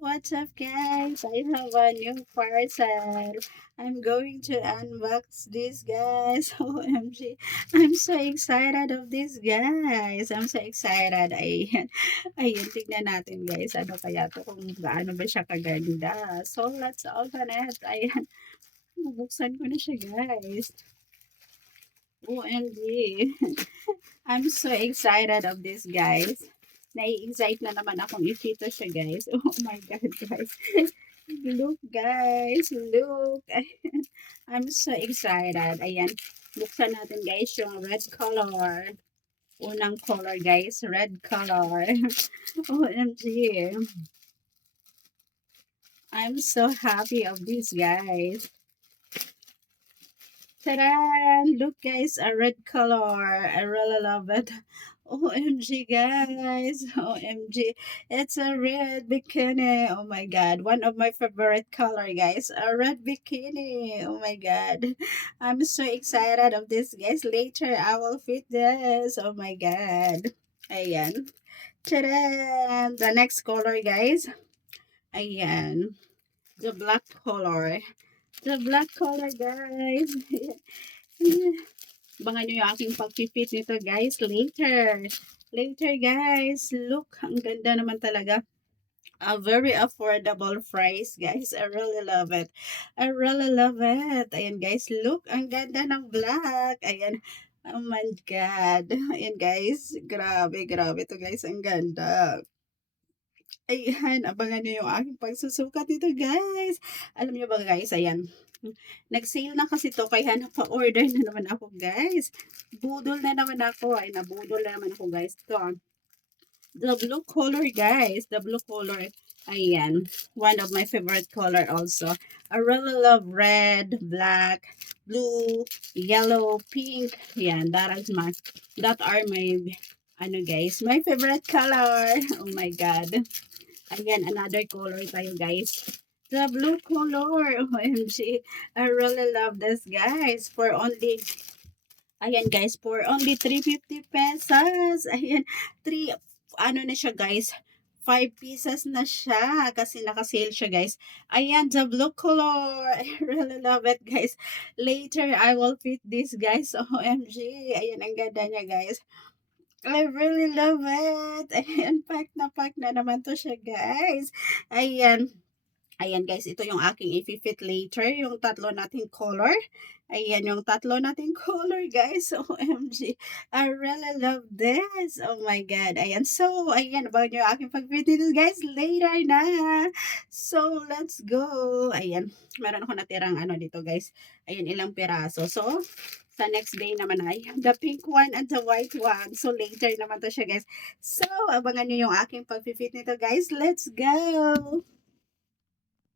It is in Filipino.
what's up guys? I have a new parcel. I'm going to unbox this guys. OMG. I'm so excited of this guys. I'm so excited. Ayan. Ayun, tignan natin guys. Ano kaya to kung gaano ba siya kaganda. So let's open it. Ayan. Bubuksan ko na siya guys. OMG. I'm so excited of this guys. Nai-excite na naman akong i-kita siya guys. Oh my god guys. Look guys, look. I'm so excited. Ayan. Buksan natin guys yung red color. Unang color guys, red color. OMG. I'm so happy of this guys. Ta-da! Look guys, a red color. I really love it. OMG guys. OMG. It's a red bikini. Oh my god. One of my favorite color guys. A red bikini. Oh my god. I'm so excited of this guys. Later I will fit this. Oh my god. Ayan. Ta-da! The next color guys. Ayan. The black color. The black color guys. Abangan nyo yung aking pag-fit nito guys later. Later guys. Look, ang ganda naman talaga. A very affordable price guys. I really love it. I really love it. Ayan guys, look, ang ganda ng black. Ayan. Oh my God. Ayan guys. Grabe, grabe to guys. Ang ganda. Ayan, abangan niyo yung aking pagsusukat dito guys. Alam niyo ba guys, ayan. Nag-sale na kasi to kaya napa-order na naman ako guys. Budol na naman ako. Ay, nabudol na naman ako guys. Ito the blue color guys. The blue color. Ayan. One of my favorite color also. I really love red, black, blue, yellow, pink. Yan, that are my, ano guys, my favorite color. Oh my God. Ayan, another color tayo guys. The blue color. OMG. I really love this guys. For only, ayan guys, for only 350 pesos. Ayan, 3, ano na siya guys, 5 pieces na siya kasi naka-sale siya guys. Ayan, the blue color. I really love it guys. Later, I will fit this guys. OMG. Ayan, ang ganda niya guys. I really love it. Ayan, pack na naman to siya guys. Ayan. Ayan guys, ito yung aking i-fit later, yung tatlo nating color. Ayan yung tatlo nating color guys. OMG. I really love this. Oh my God. Ayan. So, ayan. Abangan nyo yung aking pag-fit dito guys. Later na. So, let's go. Ayan. Meron ako natirang ano dito guys. Ayan, ilang piraso. So, sa next day naman ay the pink one and the white one. So, later naman to siya guys. So, abangan nyo yung aking pag-fit nito guys. Let's go.